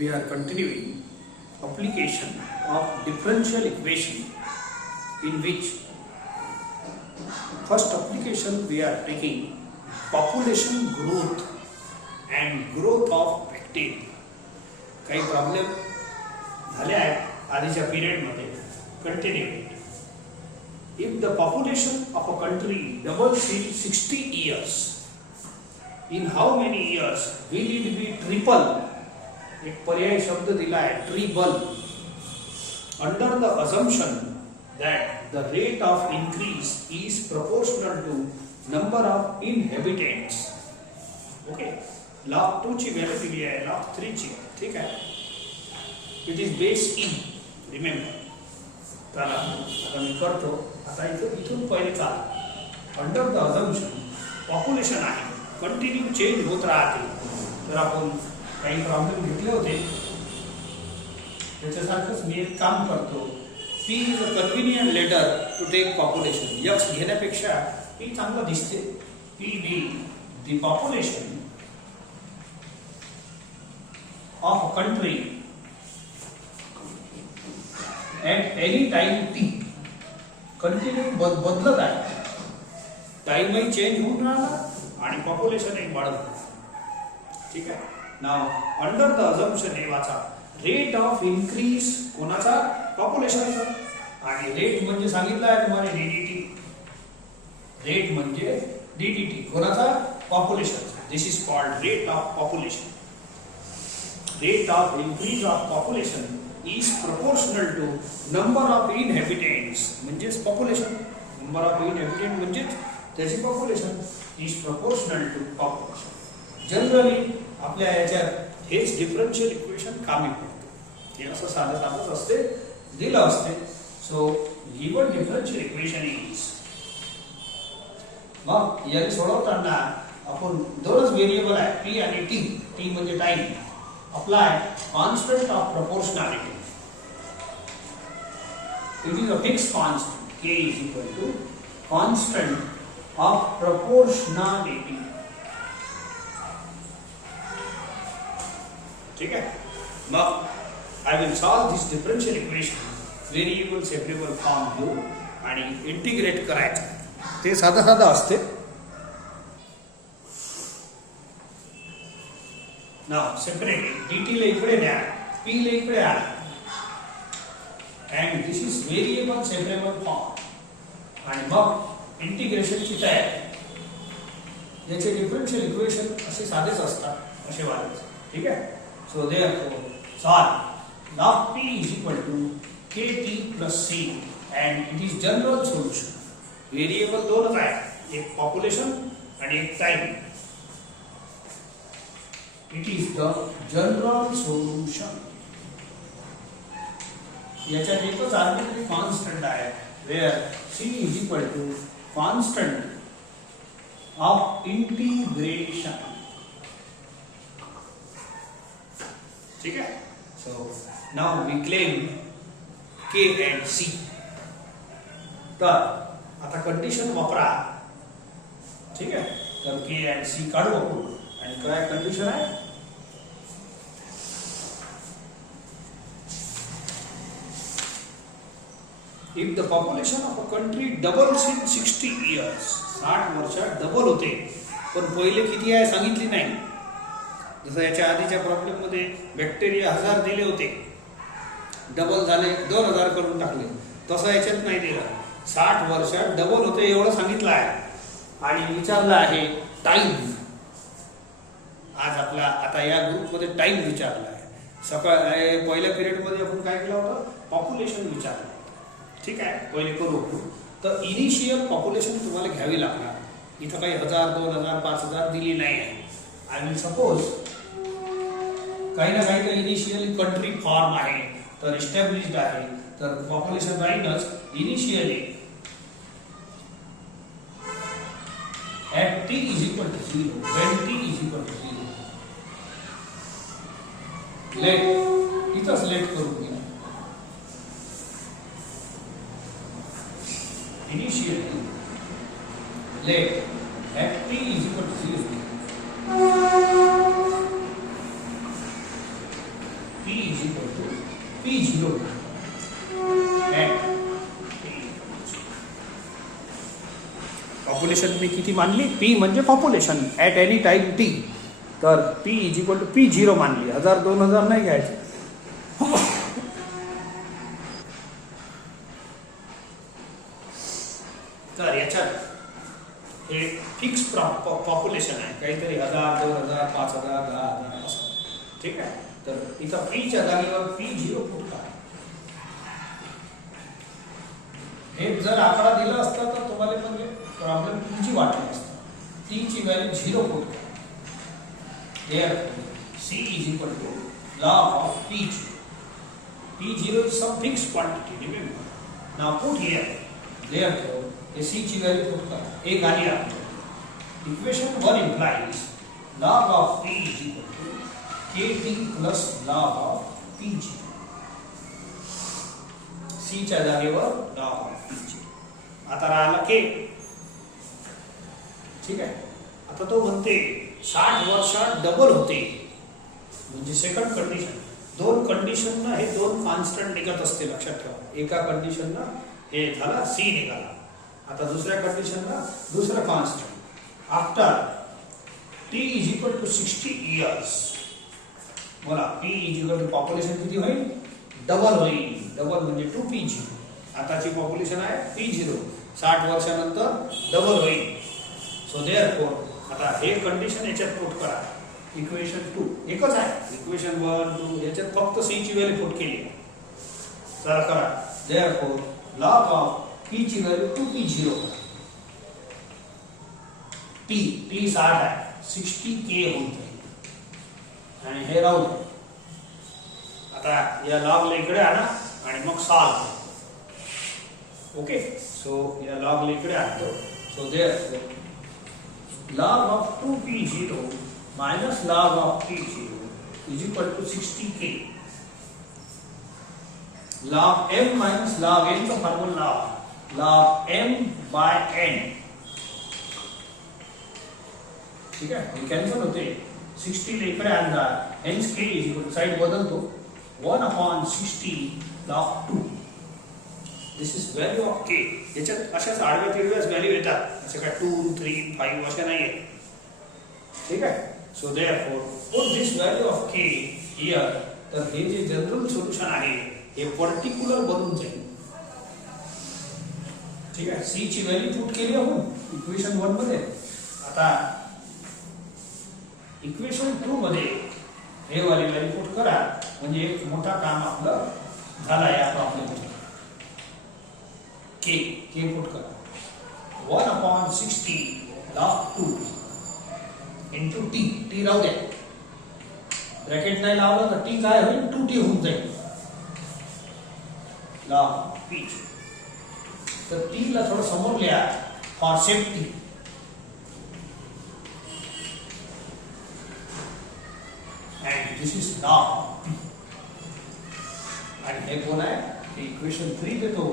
we are continuing application of differential equation, in which first application we are taking population growth and growth of bacteria. काही problem झाले आहेत आधीच्या period मध्ये. Continue. If the population of a country doubles in 60 years, in how many years will it be triple? एक पर्याय शब्द दिला आहे triple. Under the assumption that the rate of increase is proportional to number of inhabitants. Okay. log 2 ची value दिली आहे, log 3 ची. ठीक आहे. It is base E. Remember. चला आता मी करतो. आता इथून पहिले चाल. अंडर द अझम्पशन पॉप्युलेशन आहे, कंटिन्यू चेंज होत राहते. तर आपण काही प्रॉब्लेम घेतले होते त्याच्यासारखंच मी एक काम करतो. P is a convenient letter to take population. X घेण्यापेक्षा P चांगलं दिसते. P being the population of a country at any time t. Continue बदलत आहे. टाइमही चेंज होऊन राहणार आणि पॉप्युलेशनही वाढत. ठीक आहे. नाव अंडर द अझम्पशन हे वाचा. रेट ऑफ इन्क्रीज कोणाचा? पॉप्युलेशनचा. आणि रेट म्हणजे सांगितलं आहे तुम्हाला डीडीटी. रेट म्हणजे डीडीटी कोणाचा? पॉप्युलेशनचा. This is called rate of population. Rate of increase of population is proportional to number of inhabitants. म्हणजेच पॉप्युलेशन. नंबर ऑफ इनहॅबिटंट म्हणजेच त्याची population is proportional to population. Generally आपल्या याच्यात हेच डिफरन्शियल इक्वेशन कामी पडते. हे असं साधंच असते, दिलं असते. So given differential equation is. मग याने सोडवताना आपण दोनच व्हेरिएबल आहे, p आणि t. t म्हणजे time. Apply constant of proportionality. It is a fixed constant. K is equal to constant of proportionality. ठीक है. मग I will solve this differential equation. Variable separable form घेऊ आणि इंटिग्रेट करायचं. ते साधं असते. Now separate dt ला इकडे न्या, p ला इकडे आणा. And this is variable separable form. आणि मग इंटिग्रेशन ची तयारी. याचे डिफरन्शियल इक्वेशन असे साधेच असतात, असे वाढायचे. ठीक आहे. So therefore solve log p is equal to kt plus c and it is general solution. Variable दोनच आहे, एक पॉप्युलेशन आणि एक time. It is the general solution. याच्यात एकच आर्बिट्ररी कॉन्स्टंट आहे, where c is equal to constant of integration. ठीक है. So now we claim k and c. तर आता कंडिशन वापरा. ठीक है. तर k and c काढू आपण. आणि काय कंडिशन आहे? If the population of a country doubles in 60 years, 60 वर्षात डबल होते. पण पहिले किती आहे सांगितली नाही. जसं याच्या आधीच्या प्रॉब्लेम मध्ये बॅक्टेरिया 1000 दिले होते, डबल झाले 2000 करून टाकले. तसं याच्यात नाही दिलं. 60 वर्षात डबल होते एवढं सांगितलं आहे. आणि विचारलं आहे टाइम. आज आपला आता या ग्रुप मध्ये टाइम विचारला आहे. पहिल्या पिरियड मध्ये आपण काय केलं होतं? पॉप्युलेशन विचारलं. ठीक आहे. पहिले करू. तर इनिशियल पॉप्युलेशन तुम्हाला घ्यावी लागणार. इथं काही 1000, 2000, 5000 दिली नाही आहे. आणि सपोज काही ना काही तर इनिशियल कंट्री फॉर्म आहे, तर एस्टॅब्लिश्ड आहे, तर पॉप्युलेशन राहीलच initially at t is equal to 0, when t is equal to 0. Let इथंच लेट करू घ्या. Initially let at t is equal to 0. Is equal to P0 and population मी किती मानली? P म्हणजे population at any time T. तर P is equal to P0 मानली. 1000 2000 नाही घ्यायचे. तर याच्यात हे फिक्स पॉप्युलेशन आहे, काहीतरी 1000 2000 5000 10,000 असं. ठीक आहे. तर इथं Pच्या जागेवर P0 पुट करा. हे जर आकडा दिला असता तर तुम्हाला पण प्रॉब्लेम तुमची वाटली असता. T ची व्हॅल्यू 0 पुट करा. Therefore, C is equal to log of P0. P0 is some fixed quantity, remember. Now put here. Therefore, C ची व्हॅल्यू पुट करा. एक आली आपल्याला. Equation 1 implies log of P is equal to KT plus log of P0. C च्या जागेवर log of P0. आता राहिला K. ठीक आहे. आता तो म्हणते 60 वर्षात डबल होते, म्हणजे सेकंड कंडिशन. दोन कंडिशन ना हे दोन कॉन्स्टंट निघत असते, लक्षात ठेवा. एका कंडिशन ना हे झाला C निघाला. आता दुसऱ्या कंडिशन ना दुसरा constant. After T is equal to 60 years बोला P is equal to population किती होईल? डबल होईल. डबल म्हणजे 2P0. आताची पॉप्युलेशन आहे P0. 60 वर्षानंतर डबल होईल. सो देअरफॉर आता हे कंडिशन याच्यात पुट करा. इक्वेशन 2 एकच आहे. इक्वेशन 1 2 याच्यात फक्त C ची व्हॅल्यू पुट केली. चला करा. देअरफॉर लॉग ऑफ P ची व्हॅल्यू 2P0 करा. T 60 आहे, 60K होऊन जाईल आणि हे राहू दे. आता या लॉगला इकडे आणा आणि मग सॉल्व. ओके. सो या लॉगला इकडे आणतो. So therefore log of 2P0 minus log of P0 is equal to 60K. Log M minus log N का formula log M by N. ठीक है. ये कैंसिल होते. 60 लेकर आएगा. Hence K is equal to side बदल दो 1/60 log 2. This is value of K. याच्यात अशाच आडव्या तिरव्याच व्हॅल्यू येतात. असे काय 2 3 5 अशा नाही आहेत. ठीक आहे. So therefore put this value of K here. तर हे जे जनरल सोल्युशन आहे हे पर्टिक्युलर बनून जाईल. ठीक आहे. C ची व्हॅल्यू पुट केली आपण इक्वेशन 1 मध्ये. आता इक्वेशन 2 मध्ये हे वाली व्हॅल्यू पुट करा, म्हणजे एक मोठा काम आपलं झाला या प्रॉब्लेममध्ये. K पुट करा. 1/60 log 2 into T राहू द्या. ब्रॅकेट नाही लावलं तर T काय होईल? 2T होऊन जाईल. log P. तर T ला थोडं समोर लिहा for safety. and this is log P. आणि हे कोण आहे? इक्वेशन 3 देतो.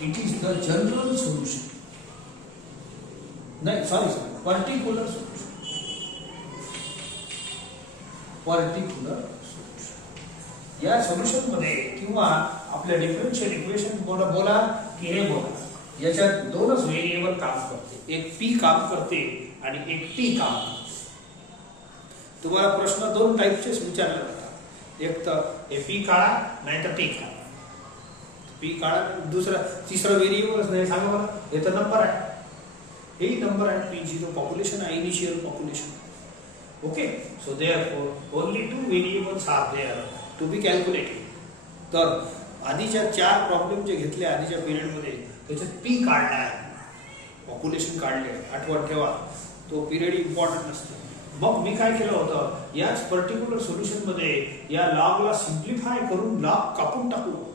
It is the general solution. नहीं, sorry, particular solution. Particular solution. या सोल्युशन मध्ये किंवा आपल्या डिफरन्शियल इक्वेशन बोला की हे बोला, याच्यात दोनच व्हेरिएबल काम करते. एक P काम करते आणि एक T काम करते. तुम्हाला प्रश्न दोन टाइपचेच विचारले जातात. एक तर हे P काढा नाही तर T काढा. P काढा. दुसरा तिसरा व्हेरिएबलच नाही. सांगा मला. हे तर नंबर आहे. हे नंबर आहे. P0 पॉप्युलेशन आहे, initial population. Okay. So therefore only 2 variables are there to be calculated. तर आधीच्या 4 प्रॉब्लेम जे घेतले आधीच्या पिरियडमध्ये त्याच्यात P काढला आहे, पॉप्युलेशन काढले. आठवण ठेवा, तो पिरियड इम्पॉर्टंट नसतो. मग मी काय केलं होतं, याच पर्टिक्युलर सोल्युशन मध्ये या लॉगला सिम्प्लिफाय करून लॉग कापून टाकलं होतं.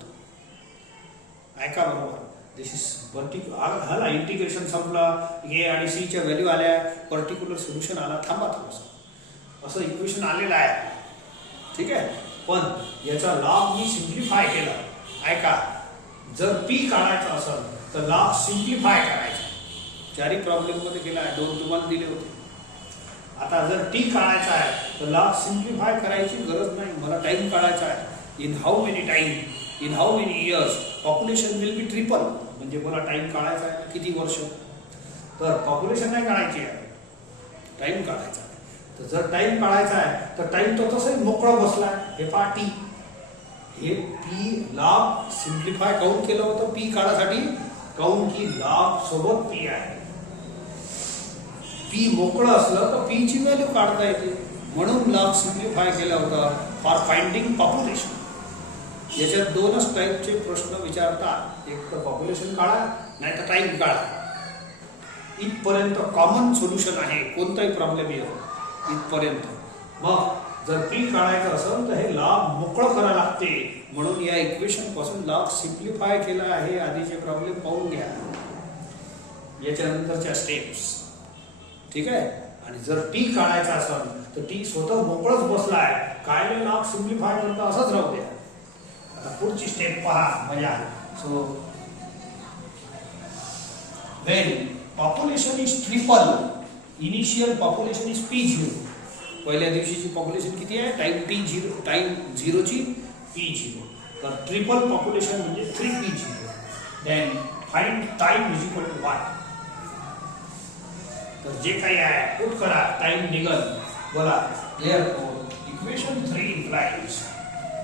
ऐका बरोबर. दिस इज पर्टिक्युलर. झाला इंटिग्रेशन संपलं. ए आणि C च्या व्हॅल्यू आल्या. पर्टिक्युलर सोल्युशन आला. थांबा थोडंसं. असं इक्वेशन आलेलं आहे. ठीक आहे. पण याचा लॉग मी सिम्प्लिफाय केला. ऐका, जर P काढायचा असेल तर लॉग सिम्प्लिफाय करायचा. चारही प्रॉब्लेम मध्ये केला आहे. 2 तुम्हाला दिले होते. आता जर T काढायचा आहे तर लॉग सिम्प्लिफाय करायची गरज नाही. मला टाइम काढायचा आहे. In how many time, in how many years population will be triple. म्हणजे मला टाइम काढायचा आहे किती वर्ष. तर पॉप्युलेशन नाही काढायची आहे, टाइम काढायचा आहे. तर जर टाइम काढायचा आहे तर टाइम तो तसंच मोकळा बसलाय. हे पहा टी, हे पी लाभ सिम्प्लिफाय काउंट केलं होतं पी काढासाठी, काउंट की लाभ सोबत पी आहे. पी मोकळं असलं तर पी ची व्हॅल्यू काढता येते, म्हणून लाभ सिम्प्लिफाय केला होता फॉर फाइंडिंग पॉप्युलेशन. याच्यात दोनच टाईपचे प्रश्न विचारतात, एक तर पॉप्युलेशन काढा नाही तर टाइम काढा. इथपर्यंत कॉमन सोल्युशन आहे, कोणताही प्रॉब्लेम येतो इथपर्यंत. मग जर पी काढायचं असेल तर हे लाभ मोकळं करायला लागते, म्हणून या इक्वेशन पासून लाभ सिम्प्लिफाय केला आहे. आधीचे प्रॉब्लेम पाहून घ्या, याच्यानंतरच्या स्टेप्स. ठीक आहे. आणि जर टी काढायचा असेल तर टी स्वतः मोकळच बसलाय, काय लाभ सिम्प्लिफाय करता असंच राहू द्या. आता पुढची स्टेप पहा, मजा. So when population is triple, initial population is P0. पहिल्या दिवशीची पॉप्युलेशन किती आहे, टाइम T0, टाइम 0 ची P0. तर ट्रिपल पॉप्युलेशन म्हणजे 3P0. Then find time is equal to 1. तर जे काही आहे पुट करा, टाइम निघल. बोला therefore equation 3 implies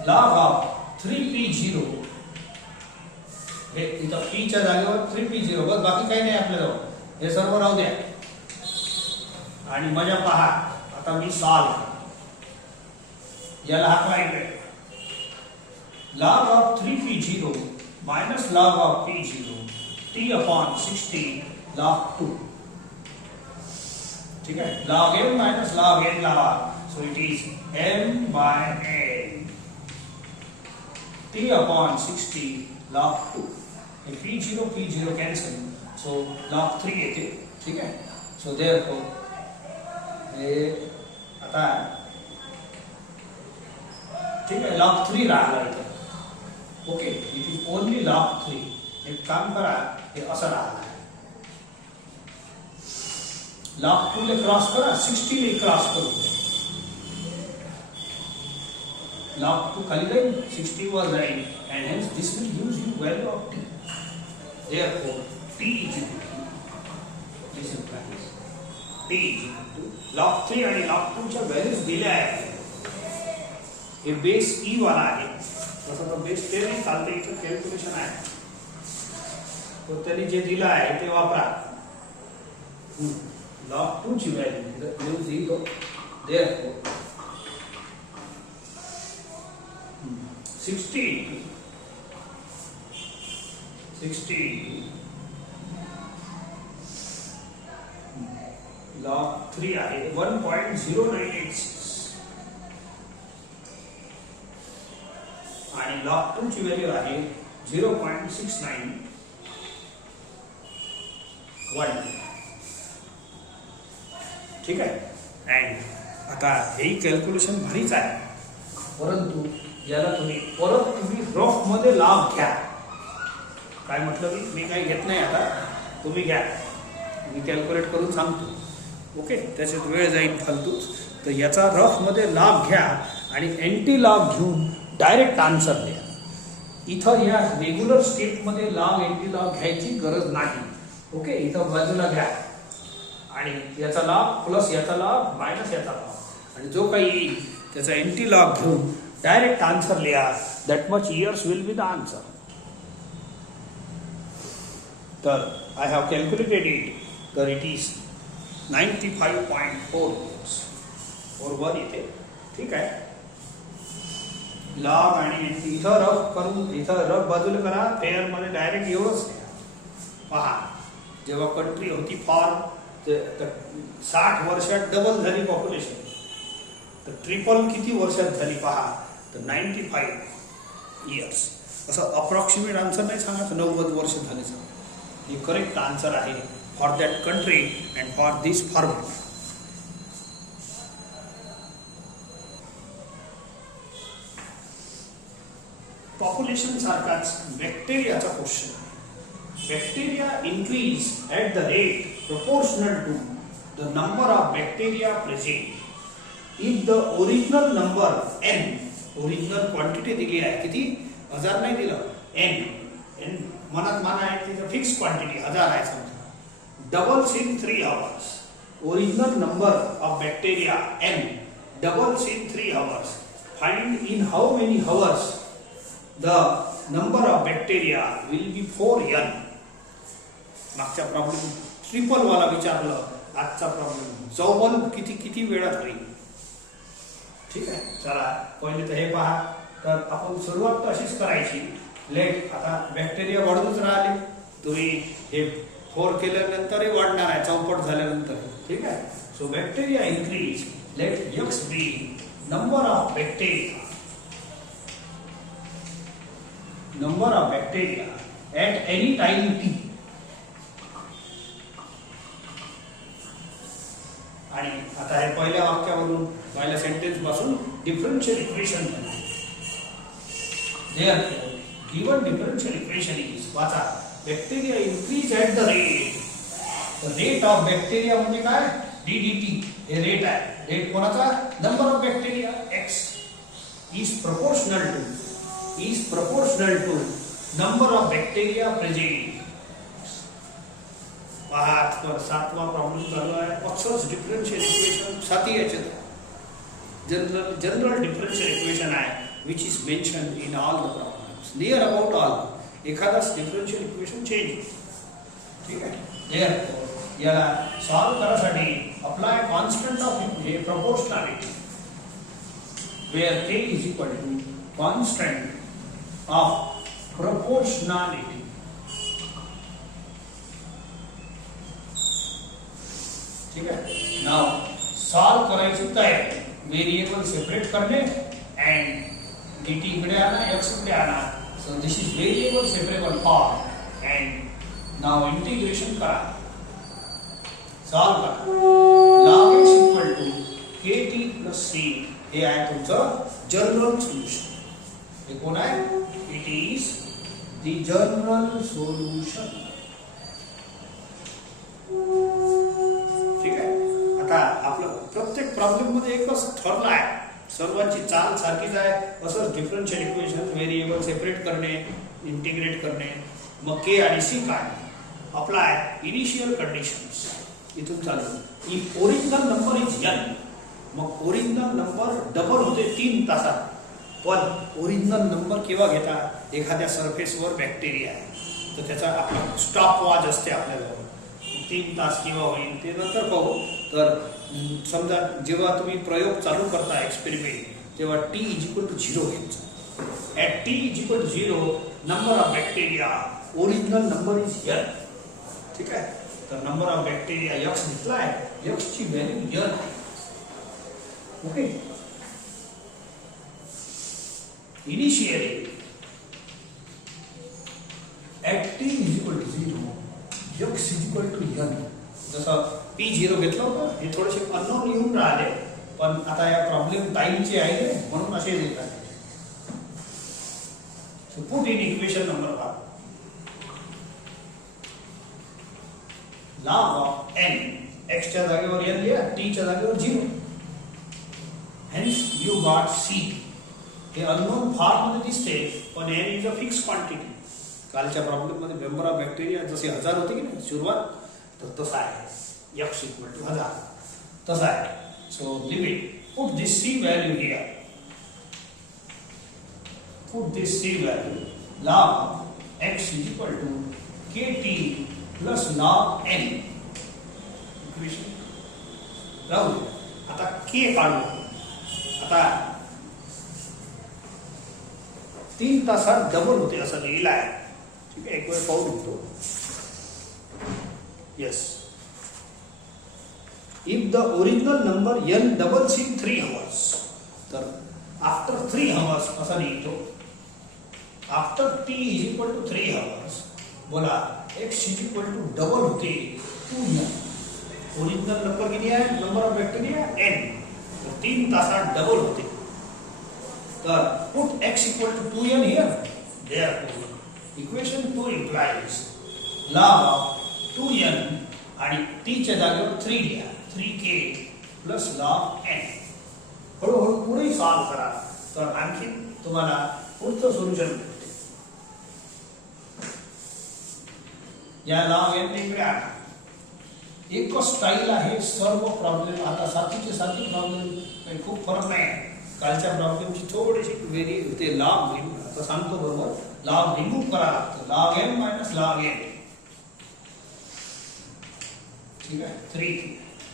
log of 3P0. हे इथं P च्या जागेवर 3P0, बस बाकी काही नाही आपल्याजवळ. हे सर्व राहू द्या आणि मजा पहा. आता मी सॉल्व, याला हा काय log of 3P0 minus log of P0 T upon 60 log 2. ठीक है, log m minus log n लावा, so it is m by n T upon 60 log 2. P0 cancel, so log 3 येते. ठीक है. So therefore हे आता ठीक आहे, log 3 राहिला इथं. Okay, it is only log 3. एक काम करा, हे असं राहिलं आहे. log 2 ले क्रॉस करा, 60 ले क्रॉस करू. log 2 खाली जाईल, 60 वर जाईल, and hence this will use you value of t. Therefore t is equal to, this implies t is equal to log 3 आणि log 2 च्या व्हॅल्यूज दिल्या आहेत. हे बेस ई वाला आहे, तसं तर बेस 10 ने चालते. इथं कॅल्क्युलेशन आहे, तो त्यांनी जे दिलं आहे ते वापरा. log 2 ची व्हॅल्यू इथं 0. therefore 60 log 3 आहे 1.0986 आणि log 2 ची व्हॅल्यू आहे 0.6912. ठीक आहे. अँड आता हेही कॅल्क्युलेशन भारीच आहे, परंतु याला तुम्ही रफ मध्ये लाभ घ्या. काय म्हटलं मी काही घेत नाही, आता तुम्ही घ्या, मी कॅल्क्युलेट करून सांगतो. ओके, त्याच्यात वेळ जाईल फालतूच. तर याचा रफ मध्ये लाभ घ्या आणि एंटी लाभ घेऊन डायरेक्ट आन्सर द्या. इथं या रेग्युलर स्टेपमध्ये लाभ एंटी लाभ घ्यायची गरज नाही. ओके, इथं बाजूला घ्या आणि याचा लाभ प्लस याचा लाभ मायनस याचा लाभ आणि जो काही येईल त्याचा एंटी लाभ घेऊन डायरेक्ट आन्सर लिहा. That much years will be the answer. तर आय हॅव कॅल्क्युलेटेड इट. तर इट इज 95.4 बरोबर इथे. ठीक आहे. लॉग आणि इथं रफ करून इथं रफ बाजूला करा, पेअर मध्ये डायरेक्ट एवढंच पहा. जेव्हा कंट्री होती फॉर 60 वर्षात डबल झाली पॉप्युलेशन, तर ट्रिपल किती वर्षात झाली पहा, तर 95 इयर्स. असं अप्रॉक्सिमेट आन्सर नाही सांगायचं 90 वर्ष झाले. हे करेक्ट आन्सर आहे for that country and for this format. Population सारखाच बॅक्टेरियाचा question. Bacteria increase at the rate proportional to the number of bacteria present. If the original number n original quantity दिली आहे किती 1000 नाही दिलं एन एन मनात मान आहे तिचं फिक्स क्वांटिटी 1000 आहे समजा doubles in 3 hours original number of bacteria n doubles in 3 hours find in how many hours the number of bacteria will be 4n मागच्या प्रॉब्लेम ट्रिपल वाला विचारलं आजचा प्रॉब्लेम चौबल किती किती वेळात होईल ठीक आहे चला पहिले तर हे पहा तर आपण सुरुवात तर अशीच करायची लेट आता बॅक्टेरिया वाढतच राहिले तुम्ही हे 4 केल्यानंतरही वाढणार आहे चौपट झाल्यानंतर ठीक आहे so bacteria increase let x be number of bacteria at any time t आणि आता हे पहिल्या वाक्यावरून पहिल्या सेंटेन्स पासून differential equation therefore given differential equation is वाचा bacteria increase at the rate of bacteria म्हणजे काय ddt हे रेट आहे रेट कोणाचा number of bacteria x is proportional to number of bacteria present पाच पर सातवा प्रॉब्लेम चालू आहे अक्षरश डिफरन्शियल इक्वेशन साती याच्यात जनरल डिफरन्शियल इक्वेशन आहे which is mention in all the problems near about all एखादाच डिफरन्शियल इक्वेशन चेंज ठीक आहे देअरफॉर याला सॉल्व करासाठी अप्लाय कॉन्स्टंट ऑफ हे proportionality where k is equal to constant of proportionality ठीक है नाउ सॉल्व करायची तयारी वेरिएबल सेपरेट करणे एंड dt इकडे आना x इकडे आना so this is variable separable form and now integration करा सॉल्व करा log x equal to kt plus c हे आहे तुमचं जनरल सोल्यूशन हे कोण आहे it is the general solution आता आपलं प्रत्येक प्रॉब्लेम मध्ये एकच ठरलं आहे सर्वांची चाल सारखीच आहे असंच डिफरन्शियल इक्वेशन व्हेरिएबल सेपरेट करणे इंटिग्रेट करणे मग के आणि सी काढणे अप्लाय इनिशियल कंडिशन्स इथून चालू if original number is n मग ओरिजिनल नंबर डबल होते 3 तासात पण ओरिजिनल नंबर केव्हा घेता एखाद्या सरफेसवर बॅक्टेरिया आहे तर त्याचा आपला स्टॉप वॉच असते आपल्याजवळ 3 तास केव्हा होईल ते नंतर पाहू तर समजा जेव्हा तुम्ही प्रयोग चालू करता एक्सपेरिमेंट तेव्हा t इज इक्वल टू 0 घ्यायचा at t is equal to 0 number of bacteria original number is n ठीक आहे तर नंबर ऑफ बॅक्टेरिया x घेतला आहे x ची व्हॅल्यू n आहे okay initially at t is equal to 0 x is equal to n जसं p0 घेतलं होतं हे थोडेसे अननोन लिहून राहिले पण आता या प्रॉब्लेम टाइमचे आहे म्हणून असे देत आहे so put in equation number 1 log of n x च्या जागेवर n लिहा t च्या जागेवर 0 hence you got c हे अननोन फॉर्म मध्ये दिसते पण n is a fix quantity कालच्या प्रॉब्लेम मध्ये मेंबर ऑफ बॅक्टेरिया जसे 1000 होते की नाही सुरुवात तर तसा आहे x equal to 1000 तसा आहे so limit put this c value here put this c value log x is equal to kt plus log n equation राहू आता k काढू आता 3 तासात डबल होते असं लिहिलं आहे ठीक आहे एक वेळ पाहू शकतो yes if the original number n doubles in 3 hours तर after 3 hours असा लिहितो after t is equal to 3 hours बोला x is equal to double होते 2n ओरिजिनल नंबर किती आहे नंबर ऑफ बॅक्टेरिया n तर 3 तासात डबल होते तर put x equal to 2n here therefore equation 2 implies log of 2n आणि t च्या जागेवर 3 लिहा 3k plus log n हळूहळू पुढे सॉल्व करा तर आणखी तुम्हाला पुढचं सोल्युशन भेटते. या लॉग एन इकडे आणा. एकच स्टाईल आहे सर्व प्रॉब्लेम. आता साथीचे साथी प्रॉब्लेम काही खूप फरक नाही आहे. कालच्या प्रॉब्लेमची थोडीशी वेरी होते. लॉग आता सांगतो बरोबर. लॉग रिमूव्ह करा लागतं. Log n minus log n. ठीक आहे. 3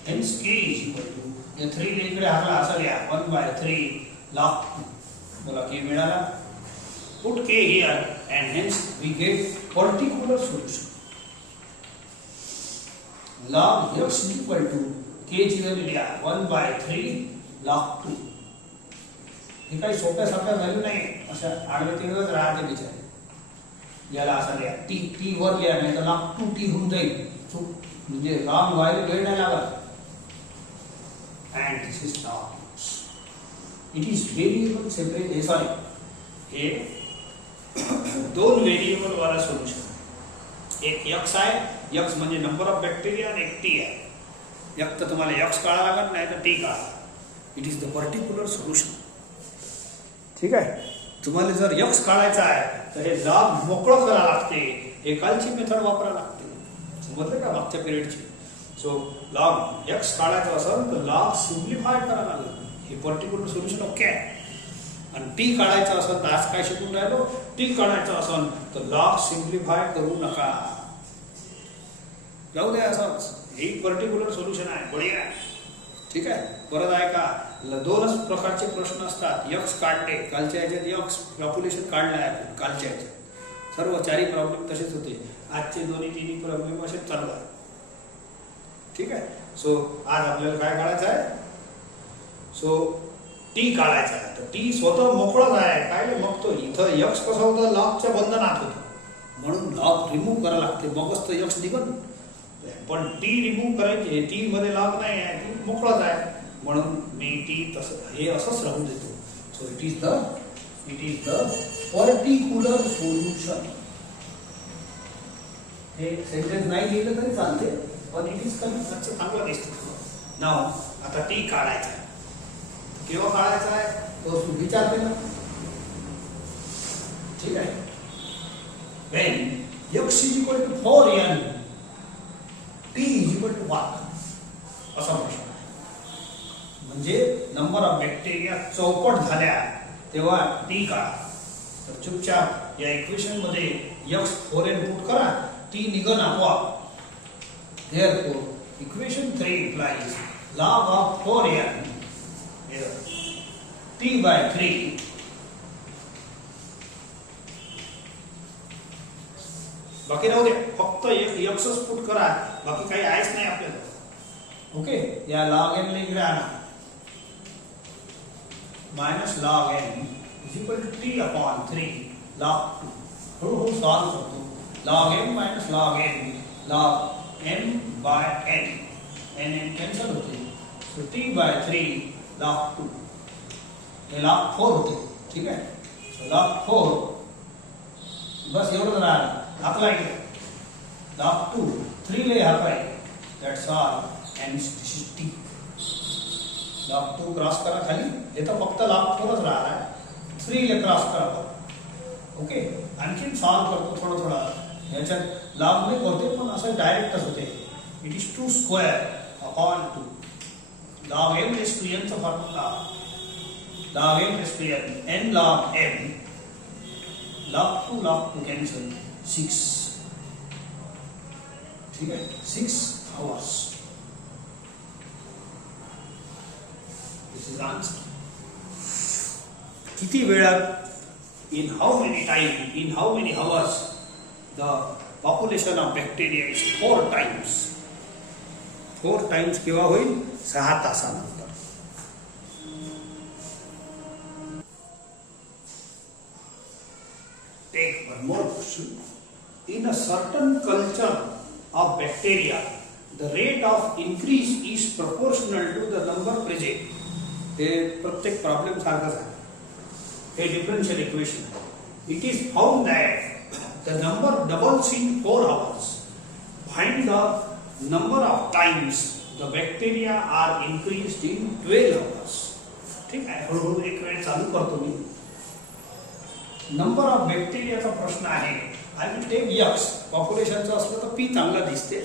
hence k is equal to या 3 इकडे हरला असं लिहा 1/3 log 2. बोला k मिळाला. put k here and hence we get particular solution. log x is equal to k ची व्हॅल्यू लिहा 1/3 log 2. हे काही सोप्या सोप्या व्हॅल्यू नाही. अशा आडवे तिरवत राहते बिचारे. याला असं लिहा t वर लिहा नाही तर log 2t होऊन जाईल. म्हणजे लॉग व्हायला वेळ नाही लागत. and this is log x. it is variable separate. sorry हे दोन व्हेरिएबल वाला सोल्युशन. एक x आहे. x म्हणजे नंबर ऑफ बॅक्टेरिया आणि एक t आहे. एक तर तुम्हाला x काढा लागत नाही तर t काढा. It is the particular solution. ठीक आहे. तुम्हाला जर x काढायचा आहे तर हे लॉग मोकळं करावं लागते. हे कालची मेथड वापरावं लागते. समजले का मागच्या पिरियडची. सो लॉग x काढायचं असेल तर लॉग सिम्प्लिफाय करावं लागेल. हे पर्टिक्युलर सोल्युशन ओके आहे. आणि टी काढायचं असेल तर आज काय शिकून राहिलो. टी काढायचं असेल तर लॉग सिम्प्लिफाय करू नका. जाऊ द्या असंच. हे पर्टिक्युलर सोल्युशन आहे. बढिया. ठीक आहे. परत आहे का दोनच प्रकारचे प्रश्न असतात. x काढले कालच्या ह्याच्यात x पॉप्युलेशन काढलं आहे कालच्या ह्याच्यात. सर्व चारही प्रॉब्लेम तसेच होते. आजचे दोन्ही तिन्ही प्रॉब्लेम असे चालू आहे. ठीक आहे. सो आज आपल्याला काय काढायचं आहे. सो टी काढायचा आहे. तर टी स्वतः मोकळाच आहे. काय मग तो इथं यक्स कसं होतं लॉगच्या बंधनात होतं. म्हणून लॉग रिमूव्ह करावं लागते मगच तर यक्स निघन. पण टी रिमूव्ह करायची. टी मध्ये लॉग नाही आहे. टी मोकळाच आहे. म्हणून मी टी तसं हे असंच राहून देतो. So it is the particular solution. हे सेंटेन्स नाही लिहिलं तरी चालते पण इट इज कन्सेप्ट चांगलं दिसतं. नाव आता टी काढायचा आहे. केव्हा काढायचा आहे तो विचारते ना. ठीक आहे. when x is equal to 4n t is equal to 1 असा प्रश्न आहे. म्हणजे नंबर ऑफ बॅक्टेरिया चौपट झाल्या तेव्हा टी काढा. तर चुपचाप या इक्वेशन मध्ये x 4n पुट करा. टी निघन आपोआप. therefore equation 3 implies log of 4n t/3 बाकी राहू दे. फक्त एक एक्सच पुट करा. बाकी काही आहेच नाही आपल्याला. ओके. या log n इकडे आणा. Minus log n is equal to t/3 log 2. हळूहळू सॉल्व करतो. log n minus log n log n by n. n cancel होते. so t/3 log 2 ये log 4 होते. ठीक है. so log 4 बस एवढंच राहिलं. अप्लाय केलं log 2 3 ले apply. that's all and this is t. log 2 cross करा खाली. हे तर फक्त log 4च राहिला आहे. 3 ले क्रॉस करा. ओके. आणखीन सॉल्व करतो थोडं. याच्यात लॉग में होते पण असं डायरेक्टच होते. It is 2 square upon 2 log m is to n चा formula. log m is to n log m log 2 cancel 6. ठीक है. 6 hours. This is answer. किती वेळात in how many time, in how many hours the population of bacteria is 4 times. 4 times केव्हा होईल 6 तासानंतर. Take one more question. In a certain culture of bacteria, the rate of increase is proportional to the number present. हे प्रत्येक problem सारखाच आहे. A differential equation. It is found that the number doubles in 4 hours. Find the number of times the bacteria are increased in 12 hours. ठीक आहे, हळूहळू एक वेळ चालू करतो मी. नंबर ऑफ बॅक्टेरियाचा प्रश्न आहे. आय विल टेक यक्स. पॉप्युलेशनचं असलं तर पी चांगला दिसते,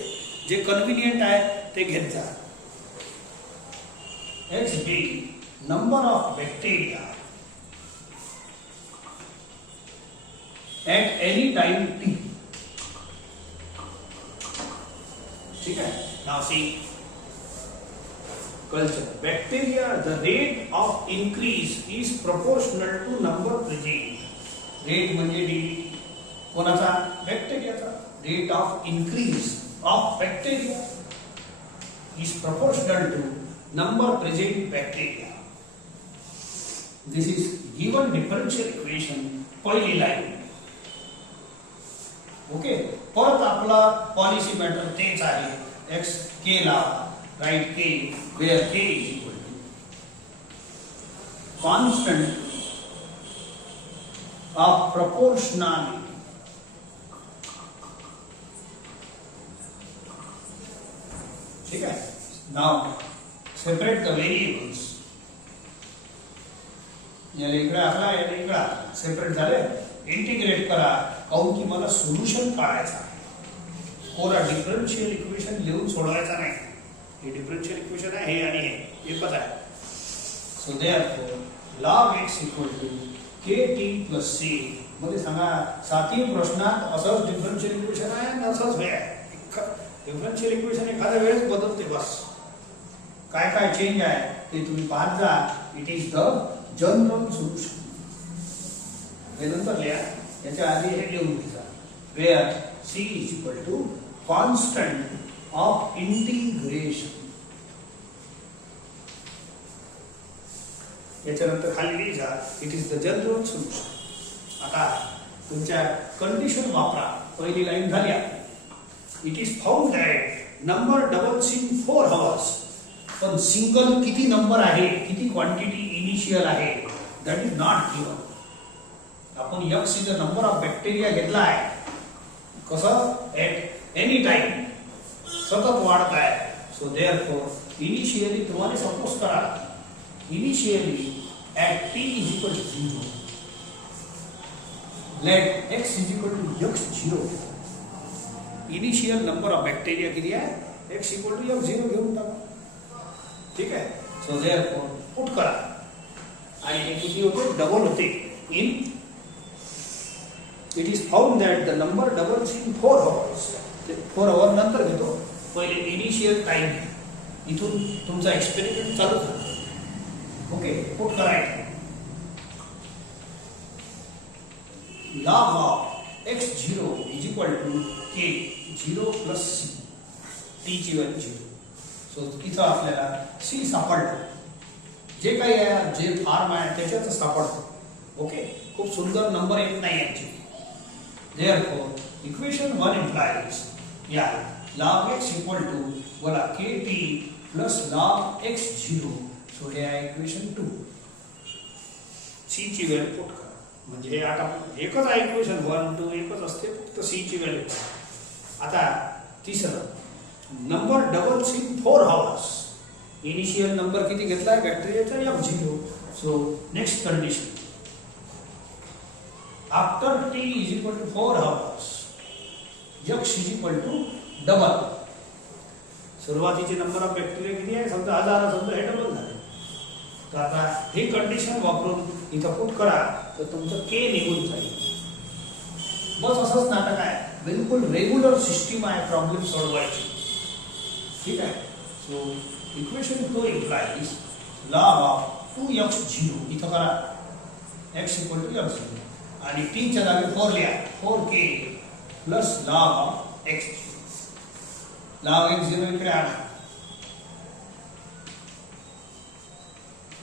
जे कन्व्हिनियंट आहे ते घेत जा. X be number of bacteria at any time t. ठीक है. Now see culture. Bacteria, the rate of increase is proportional to number present. Rate म्हणजे डी कोणाचा? बॅक्टेरियाचा. Rate of increase of bacteria is proportional to number present bacteria. This is given differential equation पहिली line. Okay. परत आपला policy matter तेच आहे. X k ला right k where k is equal to constant of proportionality. ठीक आहे. Now separate the variables. याला इकडे आला, याला इकडे सेपरेट झाले. इंटिग्रेट करा, काऊन की मला सोल्युशन काढायचं आहे. कोरा डिफरन्शियल इक्वेशन लिहून सोडवायचा नाही. हे डिफरन्शियल इक्वेशन आहे, हे आणि हे एकच आहे. So therefore log x equal to k t plus c. मध्ये सांगा सातही प्रश्नात असंच डिफरन्शियल इक्वेशन आहे आणि असंच हे आहे. डिफरन्शियल इक्वेशन एखाद्या वेळेस बदलते बस. काय काय चेंज आहे ते तुम्ही पाहत जा. It is the general solution. हे नंतर लिहा. याच्या आधी हे लिहून घ्या. Where c is equal to constant of integration. याच्यानंतर खाली लिहा it is the general solution. आता तुमच्या कंडिशन वापरा. पहिली लाईन झाली. It is found that number doubles in 4 hours. पण सिंगल किती नंबर आहे, किती क्वांटिटी इनिशियल आहे, दॅट इज नॉट गिवन. आपण x is the number of bacteria घेतला आहे. कसं? एट एनी टाइम सतत वाढत आहे. सो देअरफॉर इनिशियली तुम्हाला सपोज करा initially at T is equal to 0 let X is equal to X 0. Initial number of bacteria किती आहे? एक्स इक्वल टू यक्स 0 घेऊन टाका. ठीक आहे. सो देअरफॉर पुट करा आणि हे किती होते? डबल होते. In it is found that the number doubles in 4 hours. 4 hour नंतर घेतो. पहिले इनिशियल टाइम. इथून तुमचा एक्सपेरिमेंट चालू झाला. ओके. पुट करायचं. Log of x0 is equal to k 0 plus c. T ची व्हॅल्यू 0. सो तिथं आपल्याला c सापडलं. जे काही आहे, जे फॉर्म आहे त्याच्यातच सापडतं. ओके. खूप सुंदर नंबर येत नाही यांची. Therefore, equation 1 implies log x equal to बोला kt plus log x0. So हे आहे इक्वेशन 2. c ची व्हॅल्यू पुट करा. म्हणजे हे आता एकच आहे इक्वेशन 1 2 एकच असते, फक्त c ची व्हॅल्यू. आता तिसरं number doubles in 4 hours. Initial number किती घेतलाय बॅक्टेरियाचा? f0. So next condition after t is equal to 4 hours x is equal to double. सुरुवातीचे नंबर ऑफ बॅक्टेरिया किती आहे? समजा 1000, समजा हे डबल झाले. तर आता हे कंडिशन वापरून इथं पुट करा तर तुमचं k निघून जाईल. बस असंच नाटक आहे. बिलकुल रेग्युलर सिस्टीम आहे प्रॉब्लेम सोडवायची. ठीक आहे. So equation 2 implies log of 2x0. इथं करा x equal to x0 आणि t च्या जागी 4 लिहा. 4k plus log of x. log x0 इकडे आणा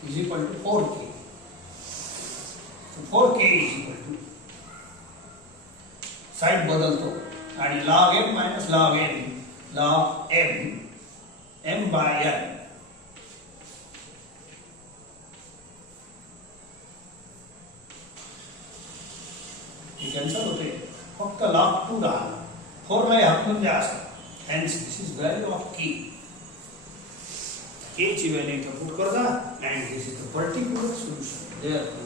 is equal to 4k. So 4k is equal to side बदलतो आणि log m minus log n log m by n. Cancel होते. फक्त log 2 राहिला. 4 मध्ये हाकून द्या असं. Hence this is value of k. के ची व्हॅल्यू इथं पुट करता and this is the particular solution. Therefore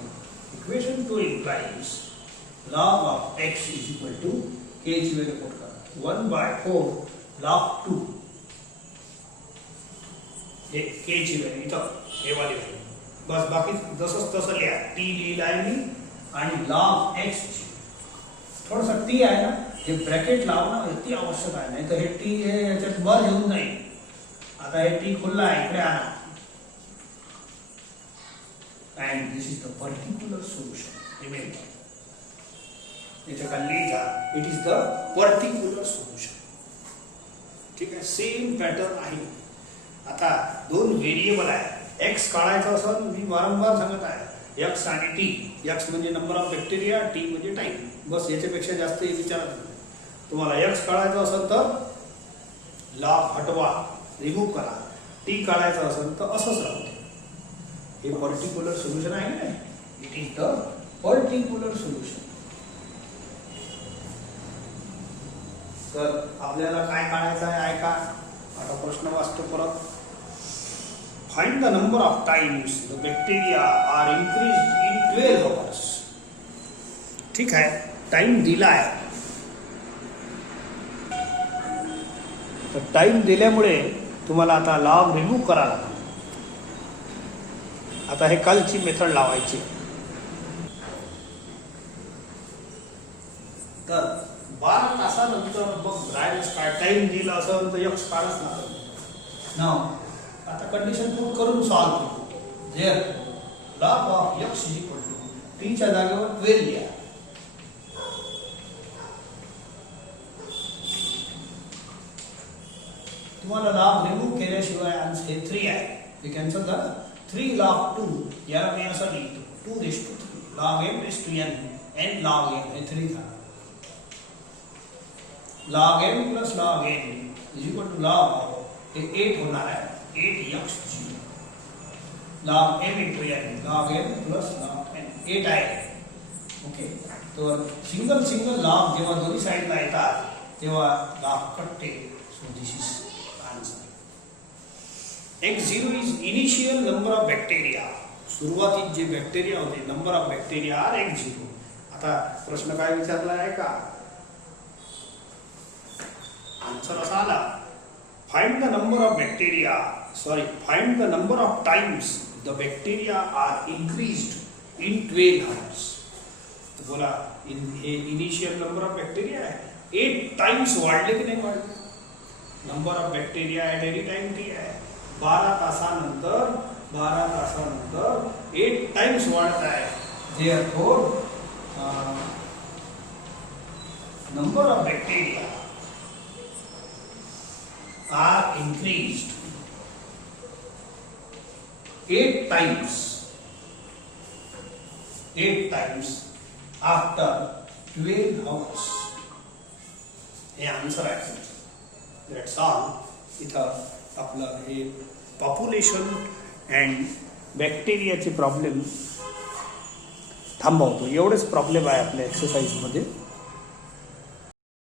equation 2 implies log of x is equal to k ची व्हॅल्यू पुट करा 1/4 log 2. हे के ची व्हॅल्यू इथं हे वाली व्हॅल्यू बस, बाकी जसंच तसं लिहा. टी लिहिलाय मी आणि log x थोडंसं टी आहे ना, हे ब्रॅकेट लावणं अति आवश्यक आहे, नाही तर हे टी हे याच्यात वर येऊन जाईल. आता हे टी खुल्ला आहे, इकडे आणा. And this is the particular solution. Remember, याच्या खाली लिहा it is the particular solution. ठीक आहे, सेम पॅटर्न आहे. आता दोन व्हेरिएबल आहे. एक्स काढायचं असं मी वारंवार सांगत आहे, एक्स आणि टी. एक्स म्हणजे नंबर ऑफ बॅक्टेरिया, टी म्हणजे टाइम. बस, याच्यापेक्षा जास्त विचारत नाही. तुम्हाला एक्स काढायचं असेल तर लॉग हटवा, रिमूव्ह करा. टी काढायचं असेल तर असंच राहू दे. हे पर्टिक्युलर सोल्युशन आहे ना, it is the particular solution. तर आपल्याला काय काढायचं आहे ऐका. आता प्रश्न वाचतो परत. Find the number of times the bacteria are increased in 12 hours. ठीक है, टाइम दिला आहे. तर टाइम दिल्यामुळे तुम्हाला आता लॉग रिमूव्ह करा लागेल. आता हे कालची मेथड लावायची. तर 12 तासानंतर बघ रायस काय टाइम दिला असेल तर एक्स काढच लागेल ना. आता कंडिशन पुट करून सॉल्व करू. There log of X is equal to T च्या जागेवर 12 लिहा. तुम्हाला लॉग रिमूव्ह केल्याशिवाय आन्सर हे 3 आहे. हे कॅन्सल झालं. 3 log 2 याला मी असं लिहितो 2⁻³ log m raised to n n log m हे 3 झालं. log m plus log n is equal to log हे 8 होणार आहे. 8x log m into n log m plus log n 8 आहे. ओके, तर सिंगल लॉग जेव्हा दोन्ही साईडला येतात तेव्हा लॉग कटते. So this is answer. x0 is initial number of bacteria. सुरुवातीत जे बॅक्टेरिया होते, number of bacteria R x0. आता प्रश्न काय विचारला आहे का, आन्सर असा आला, find the number of bacteria, find the number of times the bacteria are increased in 12 hours. तो बोला हे इनिशियल नंबर ऑफ बॅक्टेरिया आहे, 8 टाइम्स वाढले की नाही वाढले. Number of bacteria at any time T आहे. 12 तासानंतर 8 टाइम्स वाढत आहे. Therefore number of bacteria are increased 8 times after 12 hours. हे आन्सर आहे. That's all. इथं आपलं हे पॉप्युलेशन अँड बॅक्टेरियाचे प्रॉब्लेम थांबवतो. एवढेच प्रॉब्लेम आहे आपल्या एक्सरसाइजमध्ये.